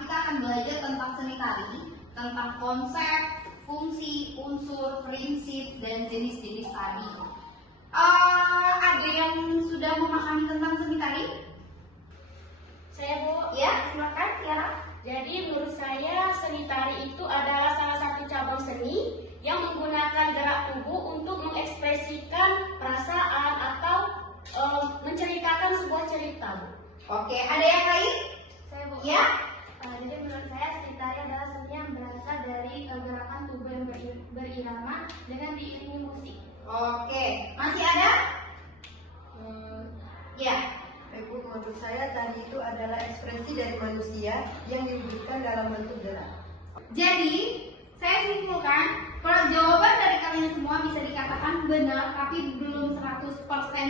kita akan belajar tentang seni tari, tentang konsep, fungsi, unsur, prinsip, dan jenis-jenis tari. Ada yang sudah memahami tentang seni tari? Saya, Bu. Ya, silakan Tiara. Jadi menurut saya seni tari itu adalah salah satu cabang seni yang menggunakan gerak tubuh untuk mengekspresikan perasaan atau menceritakan sebuah cerita, Bu. Oke, ada yang lain? Saya, Bu. Ya. Jadi menurut saya seni tari adalah seni yang berasal dari gerakan tubuh yang berirama dengan diiringi musik. Oke, masih ada? Ya. Ibu, menurut saya tari itu adalah ekspresi dari manusia yang diwujudkan dalam bentuk gerak. Jadi, saya simpulkan kalau jawaban dari kalian semua bisa dikatakan benar, tapi belum 100%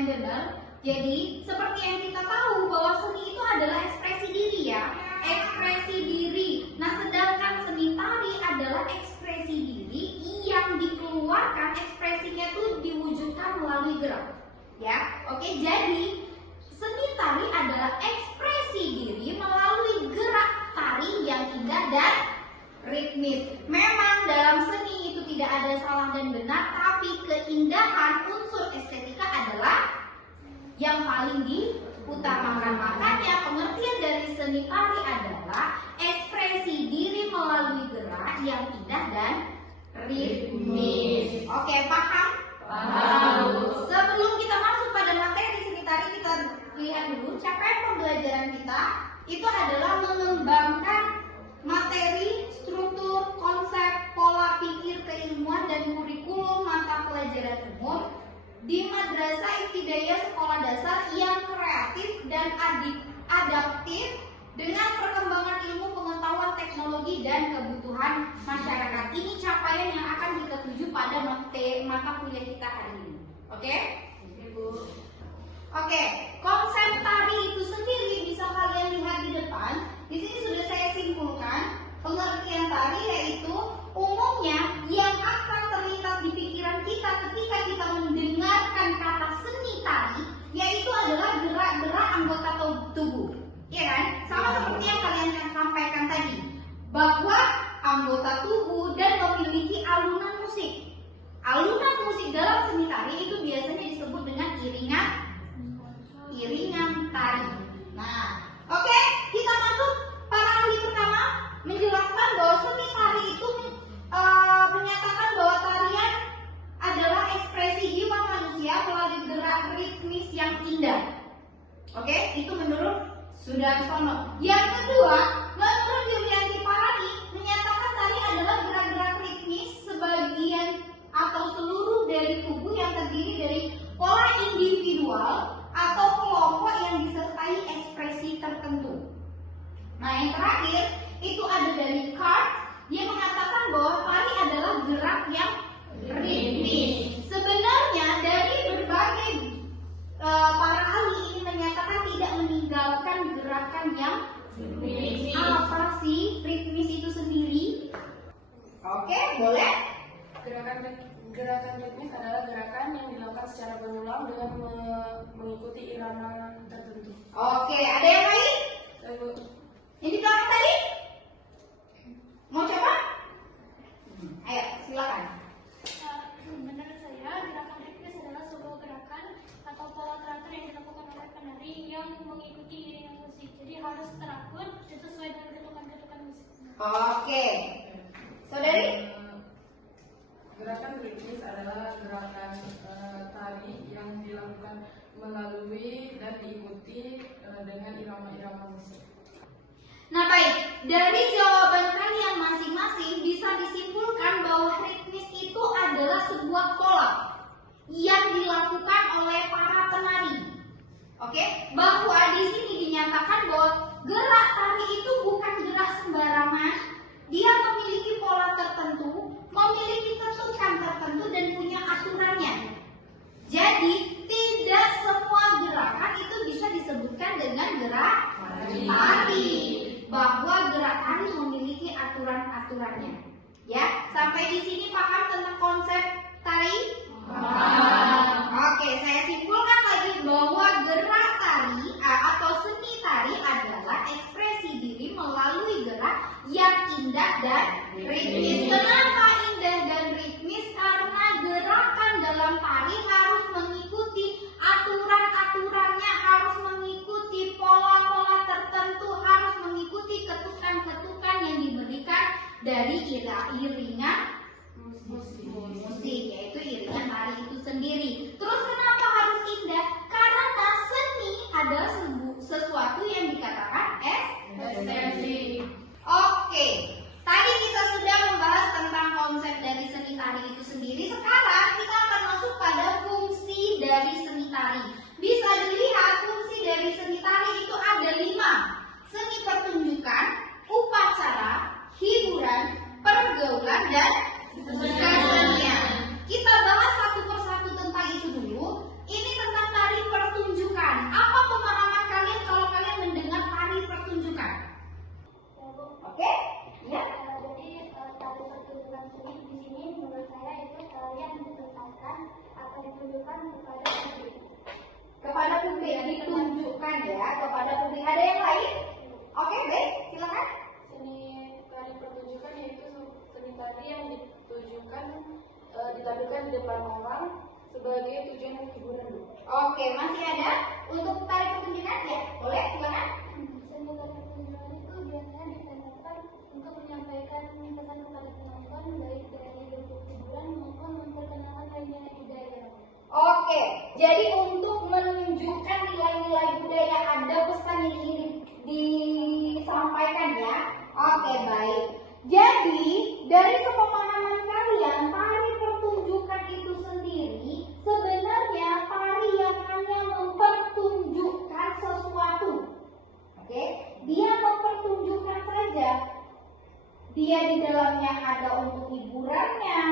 benar. Jadi, seperti yang kita tahu bahwa seni itu adalah ekspresi diri ya, ekspresi diri. Nah, sedangkan seni tari adalah ekspresi diri yang dikeluarkan, ekspresinya itu diwujudkan melalui gerak. Ya, oke. Jadi, seni tari adalah ekspresi diri melalui gerak tari yang indah dan ritmis. Memang dalam seni itu tidak ada salah dan benar, tapi keindahan unsur estetika adalah yang paling diutamakan. Makanya pengertian dari seni tari adalah ekspresi diri melalui gerak yang indah dan ritmis. Oke, paham? Paham. Sebelum kita masuk pada materi seni tari, kita lihat dulu capaian pembelajaran kita itu adalah mengembangkan materi, struktur, konsep, pola pikir keilmuan dan kurikulum mata pelajaran umum di Madrasah Ibtidaiyah Sekolah Dasar yang kreatif dan adaptif dengan perkembangan ilmu pengetahuan teknologi dan kebutuhan masyarakat. Ini capaian yang akan kita tuju pada mata kuliah kita hari ini. Oke? Ibu, Oke, konsep tari itu sendiri bisa kalian lihat di depan. Di sini sudah saya simpulkan. Pengertian tari yaitu umumnya yang akan terlintas di pikiran kita ketika kita mendengarkan kata seni tari, yaitu adalah gerak-gerak anggota tubuh. Ya kan? Sama seperti yang kalian sampaikan tadi, bahwa anggota tubuh dan memiliki alunan musik. Alunan musik dalam seni tari itu biasanya disebut dengan iringan tari. Nah, oke, kita masuk para ahli pertama menjelaskan bahwa seni tari itu menyatakan bahwa tarian adalah ekspresi jiwa manusia melalui gerak ritmis yang indah. Oke, itu menurut Sudarsono. Yang kedua, menurut Yulianti Parani menyatakan tari adalah gerak-gerak ritmis sebagian atau seluruh dari tubuh yang terdiri dari pola individual atau kelompok yang disertai ekspresi tertentu. Nah, yang terakhir itu ada dari Cart, dia mengatakan bahwa tari adalah gerak yang ritmis. Sebenarnya dari berbagai para ahli ini menyatakan tidak meninggalkan gerakan yang ritmis. Apa sih ritmis itu sendiri? Oke, boleh? Gerakan ritmis adalah gerakan yang dilakukan secara berulang dengan mengikuti irama tertentu. Oke, ada yang lain? Yang di belakang tadi? Mau coba? Ayo, silakan. Menurut saya, gerakan ritmis adalah sebuah gerakan atau pola teratur yang dilakukan oleh penari yang mengikuti iringan musik. Jadi harus teratur dan sesuai dengan ketukan-ketukan musik. Oke. Saudari? Gerakan ritmis adalah gerakan tari yang dilakukan melalui dan diikuti dengan irama-irama musik. Nah baik, dari jawaban kalian masing-masing bisa disimpulkan bahwa ritmis itu adalah sebuah pola yang dilakukan oleh para penari. Oke, bahwa di sini dinyatakan bahwa gerak tari itu bukan gerak sembarangan. Dia memiliki pola tertentu, memiliki ketukan tertentu dan punya aturannya. Jadi tidak semua gerakan itu bisa disebutkan dengan gerak tari. Bahwa gerak tari memiliki aturan-aturannya. Ya, sampai di sini paham tentang konsep tari? Oke, saya simpulkan lagi bahwa gerak tari atau seni tari adalah ekspresi diri melalui gerak indah dan ritmis. Kenapa indah dan ritmis? Karena gerakan dalam tari harus mengikuti aturan-aturannya, harus mengikuti pola-pola tertentu, harus mengikuti ketukan-ketukan yang diberikan dari iringan musik, yaitu iringan tari itu sendiri. Terus kenapa harus indah? Karena seni adalah sesuatu yang dikatakan esensi. Oke, tadi kita sudah membahas tentang konsep dari seni tari itu sendiri. Sekarang kita akan masuk pada fungsi dari seni tari. Bisa dilihat fungsi dari seni tari itu ada 5. Seni pertunjukan, upacara, hiburan, pergaulan, dan kesenian. Kita bahas satu persatu tentang itu dulu. Ini tentang tari pertunjukan. Apa pemahaman kalian kalau kalian mendengar tari pertunjukan? Oke? Ya. Jadi tari pertunjukan seni di sini menurut saya itu tarian ditunjukkan atau ditunjukkan kepada publik. Kepada publik, ditunjukkan ya, kepada publik. Ada yang lain? Oke, baik, silakan. Seni tari pertunjukan yaitu seni tari yang ditujukan ditampilkan di depan orang sebagai tujuan hiburan. Oke, masih ada untuk tari pertunjukan ya? Boleh, silakan. Seni tari pertunjukan itu biasanya digunakan untuk menyampaikan pesan kepada penonton baik dari bentuk hiburan maupun memperkenalkan nilai-nilai budaya. Oke, jadi untuk menunjukkan nilai-nilai budaya ada pesan yang ingin disampaikan ya. Oke, baik. Jadi dari sepemahaman kalian, tari pertunjukan itu sendiri sebenarnya tari yang hanya mempertunjukkan sesuatu. Oke, dia mempertunjukkan saja. Dia di dalamnya ada untuk hiburannya,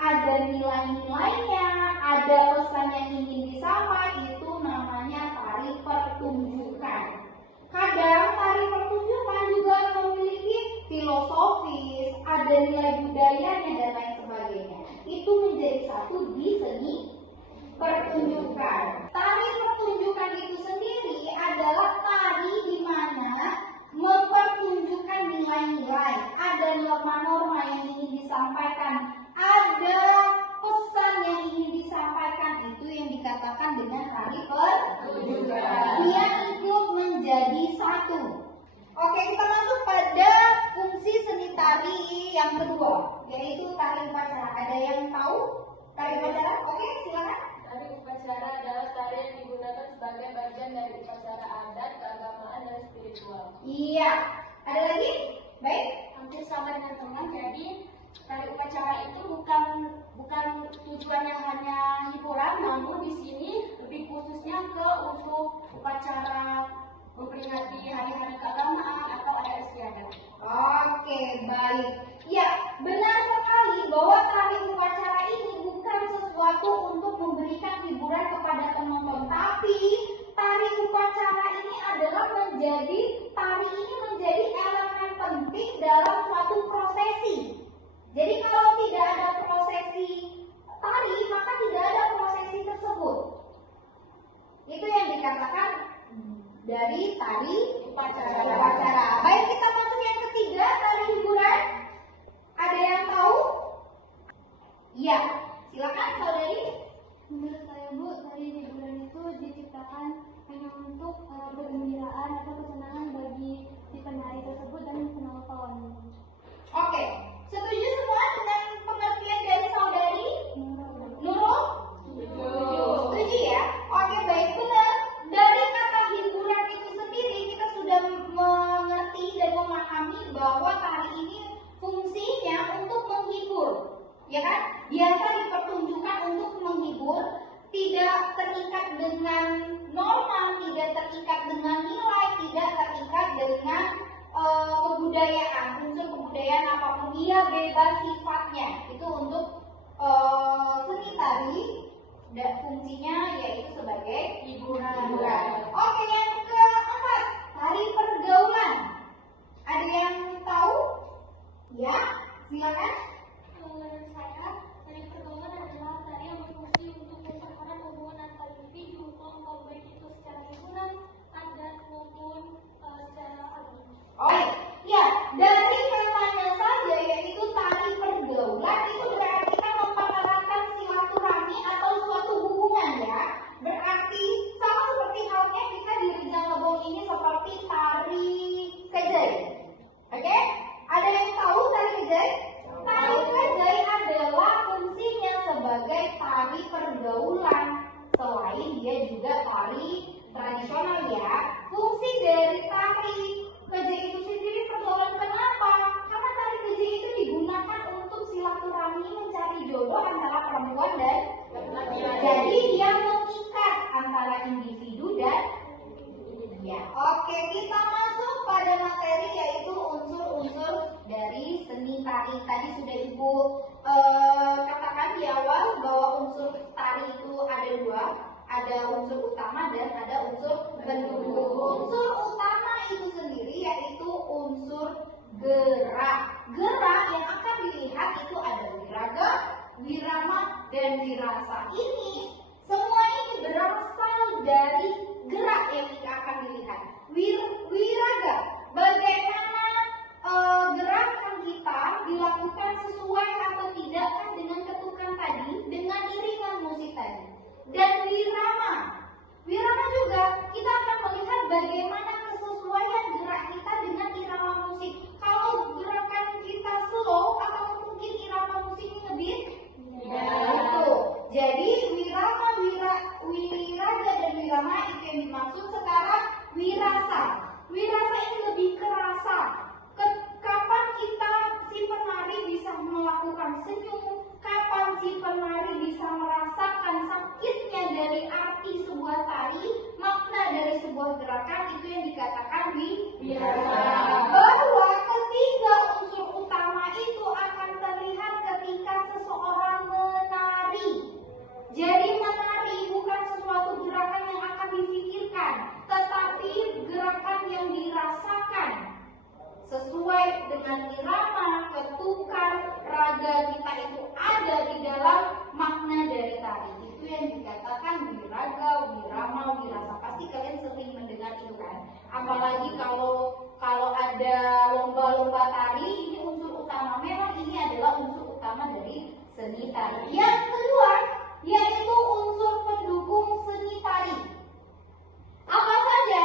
ada nilai-nilainya, ada pesan yang ingin disampaikan, itu namanya tari pertunjukan. Kadang tari pertunjukan juga memiliki filosofis, ada nilai budayanya dan lain sebagainya. Itu menjadi satu di seni pertunjukan. Tari pertunjukan itu sendiri adalah tari di mana mempertunjukkan nilai-nilai, ada norma-norma yang ingin disampaikan, ada pesan yang ingin disampaikan, itu yang dikatakan dengan tari pertunjukan. Dia ikut menjadi satu. Oke, kita masuk pada fungsi seni tari yang kedua, yaitu tari upacara. Ada yang tahu tari upacara? Oke, silakan. Tari upacara adalah tari yang digunakan sebagai bagian dari upacara adat, keagamaan, dan spiritual. Iya. Ada lagi? Baik. Hampir sama dengan teman. Jadi tari upacara itu bukan tujuannya hanya hiburan, namun di sini lebih khususnya ke untuk upacara memperingati hari-hari keagamaan atau adat istiadat. Oke, baik. Ya, benar sekali bahwa tari upacara ini bukan sesuatu untuk memberikan hiburan kepada penonton, tapi tari upacara ini adalah tari ini menjadi elemen penting dalam suatu prosesi. Jadi kalau tidak ada prosesi tari, maka tidak ada prosesi tersebut. Itu yang dikatakan dari tari upacara. Baik, kita masuk yang ketiga, tari hiburan. Ada yang tahu? Iya, silakan saudari. Menurut saya Bu, tari hiburan itu diciptakan hanya untuk bergembiraan atau kesenangan bagi si penari tersebut dan penonton. Oke, setuju semua dengan pengertian dari saudari Nurul? Setuju ya? Oke, baik, benar. Dari kata hiburan itu sendiri kita sudah mengerti dan memahami bahwa tari ini fungsinya untuk menghibur, ya kan? Biasa dipertunjukkan untuk menghibur, tidak terikat dengan norma, tidak terikat dengan nilai, tidak terikat dengan kebudayaan, unsur kebudayaan apapun, dia bebas sifatnya. Itu untuk seni tari dan fungsinya yaitu sebagai hiburan. Oke, yang keempat, tari pergaulan. Ada yang tahu? Ya, silakan. Menurut saya, tari pergaulan adalah tari yang berfungsi untuk memperkuat hubungan antar individu, kelompok, baik itu secara hiburan, adat maupun secara agama. Oh ya, dari katanya tari. Tadi sudah Ibu katakan di awal bahwa unsur tari itu ada dua, ada unsur utama dan ada unsur pendukung. Unsur utama itu sendiri yaitu unsur gerak. Gerak yang akan dilihat itu ada wiraga, wirama, dan wirasa. Ini semua ini berasal dari gerak yang kita akan dilihat. Wiraga, bagaimana gerakan kita dilakukan sesuai atau tidak dengan ketukan tadi, dengan iringan musik tadi. Dan wirama juga kita akan melihat bagaimana kesesuaian gerak kita dengan irama musik. Kalau gerakan kita slow, apakah mungkin irama musiknya ngebeat? Itu. Jadi wiraga dan wirama itu yang dimaksud. Sekarang wirasa. Wirasa ini lebih kerasa. Kapan si penari bisa melakukan senyum? Kapan si penari bisa merasakan sakitnya dari arti sebuah tari, makna dari sebuah gerakan, itu yang dikatakan wirasa. Bahwa ketiga unsur utama itu akan terlihat ketika seseorang menari. Jadi menari bukan sesuatu gerakan yang akan difikirkan, tetapi gerakan yang dirasakan sesuai dengan irama, ketukan, raga kita itu ada di dalam makna dari tari. Itu yang dikatakan wiraga, wirama, wirasa. Pasti kalian sering mendengar itu kan. Apalagi kalau ada lomba-lomba tari, ini unsur utama. Memang ini adalah unsur utama dari seni tari. Yang kedua yaitu unsur pendukung seni tari. Apa saja?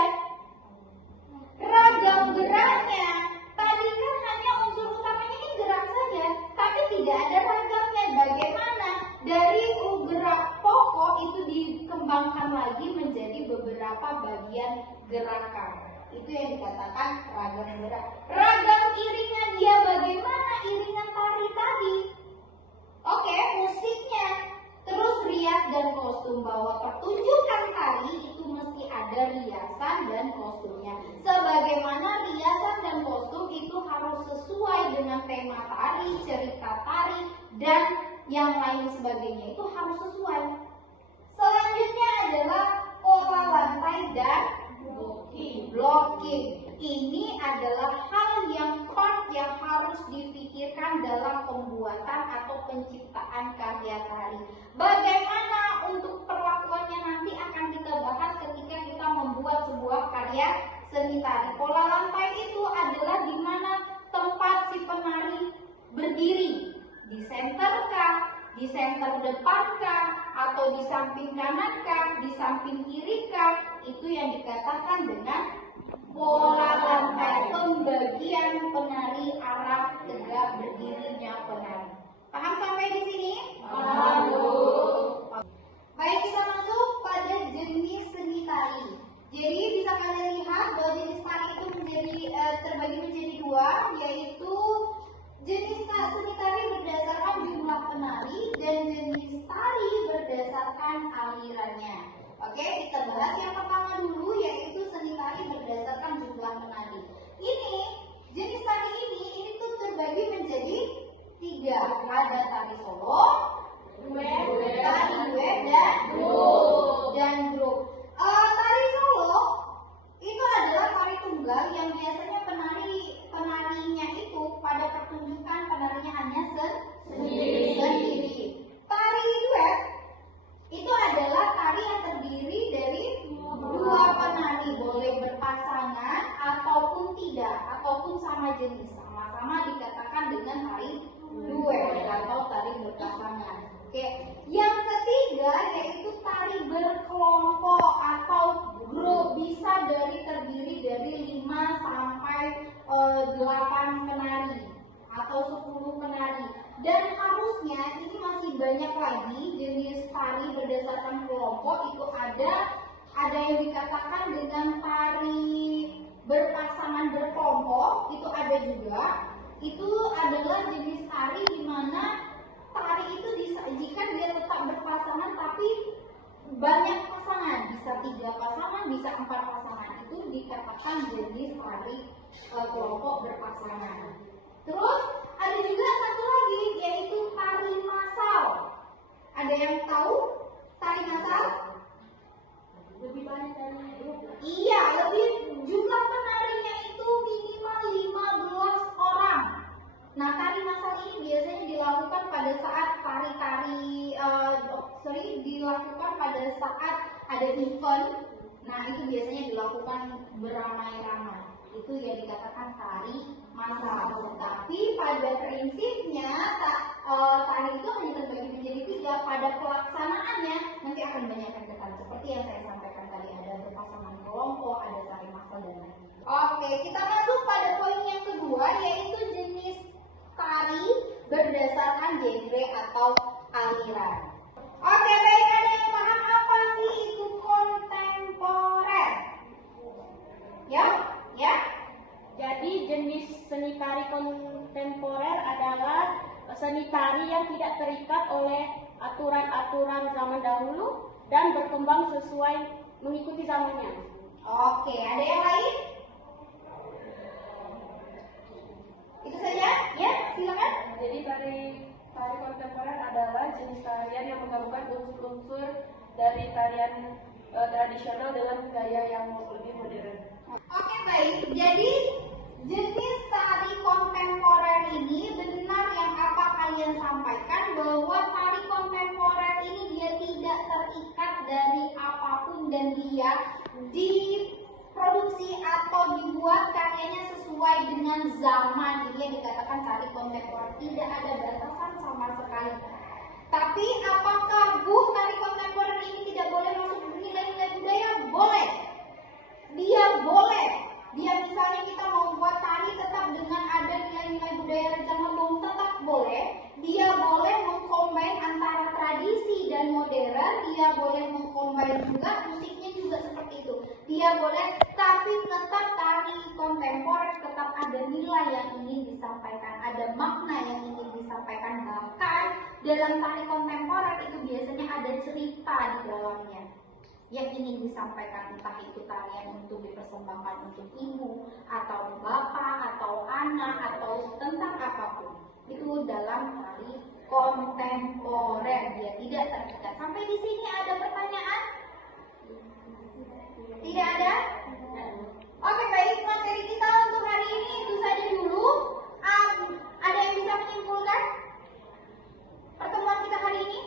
Ragam geraknya. Tadi kan hanya unsur utamanya kan gerak saja, tapi tidak ada ragamnya. Bagaimana dari gerak pokok itu dikembangkan lagi menjadi beberapa bagian gerakan. Itu yang dikatakan ragam gerak. Ragam iringan dia, bagaimana iringan tari tadi? Oke, musiknya. Terus rias dan kostum, bahwa pertunjukan tari itu mesti ada riasan dan kostumnya. Sebagaimana riasan dan kostum itu harus sesuai dengan tema tari, cerita tari, dan yang lain sebagainya itu harus sesuai. Selanjutnya adalah pola lantai dan blocking. Ini adalah hal yang harus dipikirkan dalam pembuatan atau penciptaan karya tari. Bagaimana untuk perlakuannya nanti akan kita bahas ketika kita membuat sebuah karya seni tari. Pola lantai itu adalah di mana tempat si penari berdiri. Di center kah? Di center depan kah? Atau di samping kanan kah? Di samping kiri kah? Itu yang dikatakan dengan pola lantai, pembagian penari, arah tegak berdirinya penari. Paham sampai di sini? Paham. Baik, kita masuk pada jenis seni tari. Jadi bisa kalian lihat bahwa jenis tari itu terbagi menjadi dua, yaitu jenis seni tari berdasarkan jumlah penari dan jenis tari berdasarkan alirannya. Oke, kita bahas yang pertama dulu, yaitu seni tari berdasarkan jumlah penari. Ini jenis tari ini tuh terbagi menjadi tiga. Ada tari solo, tari duet, dan grup. Tari solo itu adalah tari tunggal yang biasanya penarinya itu pada pertunjukan penarinya hanya sendiri. Tari duet itu adalah tari yang terdiri dari dua penari, boleh berpasangan ataupun tidak, ataupun sama jenis, sama-sama dikatakan dengan tari duet atau tari berpasangan. Oke, yang ketiga yaitu tari berkelompok atau grup, bisa terdiri dari 5 sampai 8 penari atau 10 penari. Dan harusnya ini masih banyak lagi jenis tari berdasarkan kelompok. Itu ada yang dikatakan dengan tari berpasangan berkelompok, itu ada juga. Itu adalah jenis tari di mana tari itu jika dia tetap berpasangan tapi banyak pasangan, bisa 3 pasangan, bisa 4 pasangan, itu dikatakan jenis tari kelompok berpasangan. Terus ada juga pada saat ada event. Nah, itu biasanya dilakukan beramai-ramai. Itu yang dikatakan tari massal. Tapi pada prinsipnya tari itu hanya terbagi menjadi 3. Pada pelaksanaannya nanti akan banyak pendekatan seperti yang saya sampaikan tadi, ada berpasangan kelompok, ada tari massal dan lain. Oke, kita masuk pada poin yang kedua, yaitu jenis tari berdasarkan genre atau aliran. Oke, baik, ada yang paham apa sih itu kontemporer? Ya? Jadi jenis seni tari kontemporer adalah seni tari yang tidak terikat oleh aturan-aturan zaman dahulu dan berkembang sesuai mengikuti zamannya. Oke, ada yang lain? Itu saja? Ya, silakan. Jadi tari kontemporer adalah jenis tarian yang menggabungkan unsur-unsur dari tarian tradisional dengan gaya yang lebih modern. Oke, baik. Jadi jenis tari kontemporer ini benar yang apa kalian sampaikan, bahwa tari kontemporer ini dia tidak terikat dari apapun dan dia diproduksi atau dibuat karyanya sesuai dengan zaman. Ini yang dikatakan tari kontemporer, tidak ada batasan sama sekali. Tapi apakah tari kontemporer ini tidak boleh masuk nilai-nilai budaya? Boleh. Dia boleh. Dia misalnya kita mau buat tari tetap dengan ada nilai-nilai budaya Rejang Lebong, tetap boleh. Dia boleh mengcombine antara tradisi dan modern. Dia boleh mengcombine juga musiknya juga seperti itu. Dia boleh, tapi tetap tari kontemporer tetap ada nilai yang ingin disampaikan, ada makna yang ingin disampaikan. Bahkan dalam tari kontemporer itu biasanya ada cerita di dalamnya yang ingin disampaikan, entah itu tarian untuk dipersembahkan untuk ibu atau bapak atau anak atau tentang apapun. Itu dalam tari kontemporer, dia tidak terikat. Sampai di sini ada pertanyaan? Tidak ada? Oke, baik, materi kita untuk hari ini itu saja dulu. Ada yang bisa menyimpulkan pertemuan kita hari ini?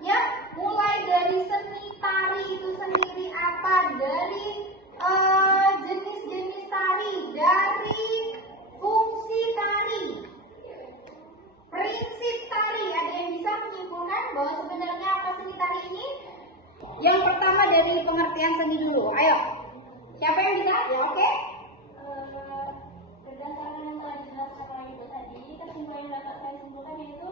Ya, mulai dari seni tari itu sendiri apa, dari jenis-jenis tari, dari fungsi tari, prinsip tari. Ada yang bisa menyimpulkan bahwa sebenarnya apa seni tari ini? Yang pertama dari pengertian seni dulu. Ayo, siapa yang bisa? Ya, oke. Berdasarkan yang telah dijelaskan oleh Ibu tadi, kesimpulan yang dapat saya simpulkan yaitu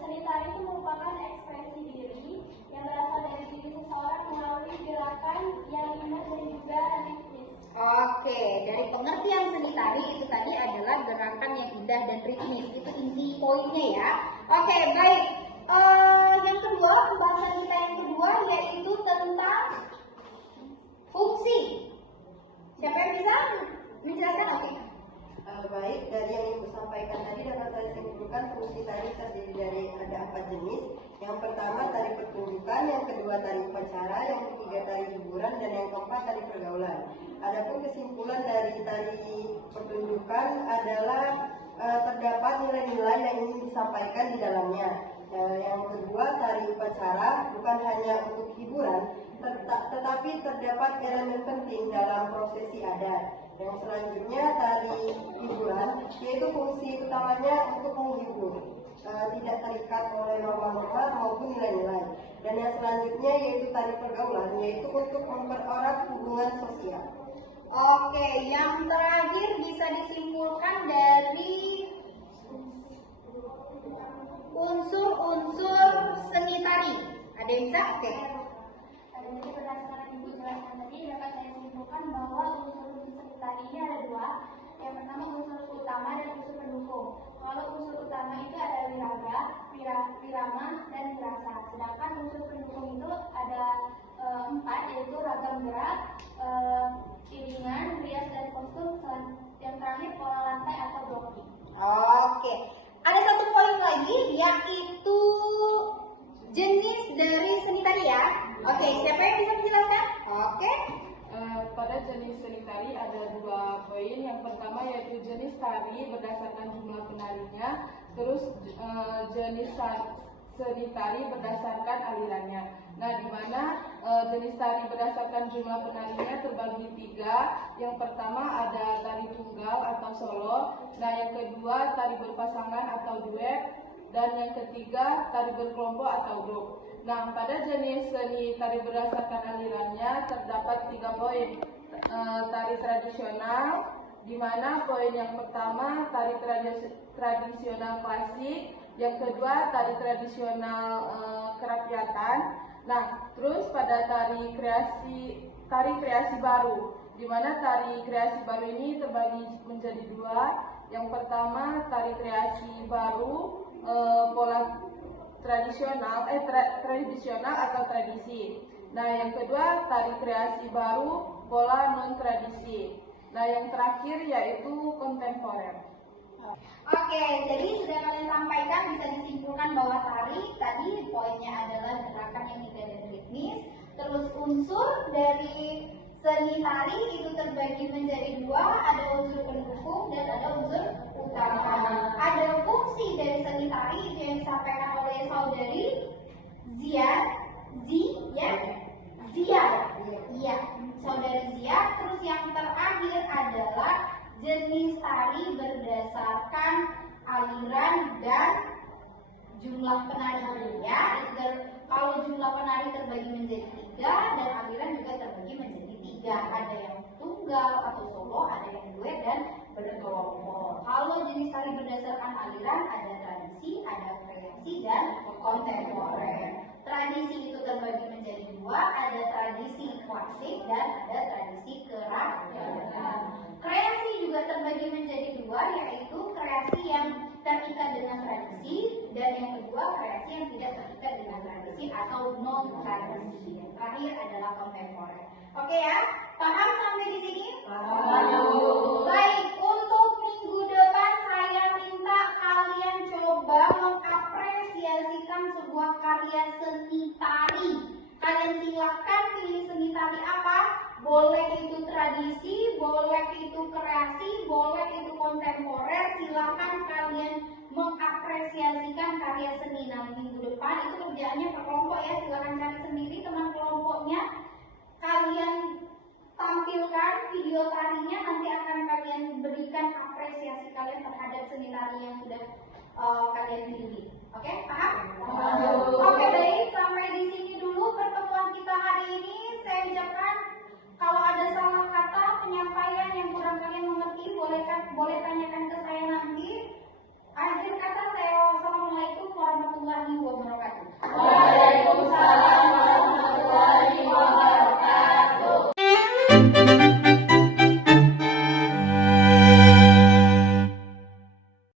seni tari itu merupakan ekspresi diri yang berasal dari diri seseorang melalui gerakan yang indah dan juga ritmis. Oke, dari pengertian seni tari itu tadi adalah gerakan yang indah dan ritmis. Itu inti poinnya ya. Oke, baik. Yang kedua, pembahasan kita yang kedua yaitu tentang fungsi. Siapa yang bisa menjelaskan? Oke. Baik, dari yang Ibu sampaikan tadi dapat saya simpulkan fungsi tari terdiri dari ada 4 jenis. Yang pertama tari pertunjukan, yang kedua tari upacara, yang ketiga tari hiburan, dan yang keempat tari pergaulan. Adapun kesimpulan dari tari pertunjukan adalah terdapat nilai-nilai yang ingin disampaikan di dalamnya. Yang kedua tari upacara bukan hanya untuk hiburan, tetapi terdapat elemen penting dalam prosesi adat. Yang selanjutnya tari hiburan, yaitu fungsi utamanya untuk menghibur, tidak terikat oleh norma-norma maupun nilai-nilai. Dan yang selanjutnya yaitu tari pergaulan, yaitu untuk mempererat hubungan sosial. Oke, yang terakhir bisa disimpulkan dari unsur-unsur seni tari. Ada yang bisa? Oke. Jadi berdasarkan Ibu jelaskan tadi dapat saya simpulkan bahwa unsur-unsur seni tari ini ada 2. Yang pertama unsur utama dan unsur pendukung. Kalau unsur utama itu ada wiraga, wirama, dan wirasa. Sedangkan unsur pendukung itu ada 4, yaitu ragam gerak, iringan, rias dan kostum. Yang terakhir pola lantai atau blocking. Oke. Ada satu poin lagi yaitu jenis dari seni tari ya. Oke, siapa yang bisa menjelaskan? Oke. Pada jenis seni tari ada 2 poin. Yang pertama yaitu jenis tari berdasarkan jumlah penarinya, terus jenis seni tari berdasarkan alirannya. Nah, di mana jenis tari berdasarkan jumlah penarinya terbagi 3. Yang pertama ada tari tunggal atau solo. Nah, yang kedua tari berpasangan atau duet. Dan yang ketiga tari berkelompok atau grup. Nah, pada jenis seni tari berdasarkan alirannya terdapat 3 poin. Tari tradisional, di mana poin yang pertama tari tradisional klasik, yang kedua tari tradisional kerakyatan. Nah, terus pada tari kreasi baru, di mana tari kreasi baru ini terbagi menjadi 2. Yang pertama tari kreasi baru pola tradisional atau tradisi. Nah, yang kedua tari kreasi baru pola non tradisi. Nah, yang terakhir yaitu kontemporer. Oke, jadi sudah kalian sampaikan, bisa disimpulkan bahwa tari tadi poinnya adalah gerakan yang tidak dan ritmis. Terus unsur dari seni tari itu terbagi menjadi 2, ada unsur pendukung dan ada unsur utama. Ada fungsi dari seni tari itu yang disampaikan oleh saudari Zia, iya, saudari Zia. Terus yang terakhir adalah jenis tari berdasarkan aliran dan jumlah penarinya. Kalau jumlah penari terbagi menjadi 3 dan aliran juga terbagi menjadi 3. Ada yang tunggal atau solo, ada yang duet dan berkelompok. Kalau jenis tari berdasarkan aliran ada tradisi, ada kreasi dan kontemporer. Tradisi itu terbagi menjadi 2, ada tradisi klasik dan ada tradisi kerakyatan. Kreasi juga terbagi menjadi 2, yaitu kreasi yang terikat dengan tradisi dan yang kedua kreasi yang tidak terikat dengan tradisi atau non tradisi. Yang terakhir adalah kontemporer. Oke ya, paham sampai di sini? Paham. Baik, untuk minggu depan saya minta kalian coba mengapresiasikan sebuah karya seni tari. Kalian silakan pilih seni tari apa? Boleh itu tradisi, boleh itu kreasi, boleh itu kontemporer. Silakan kalian mengapresiasikan karya seni. Nah, minggu depan itu kerjaannya per kelompok ya. Silakan cari sendiri teman kelompoknya. Kalian tampilkan video tarinya, nanti akan kalian berikan apresiasi kalian terhadap seni tari yang sudah kalian pilih. Oke, paham? Paham. Oke, baik, sampai di sini.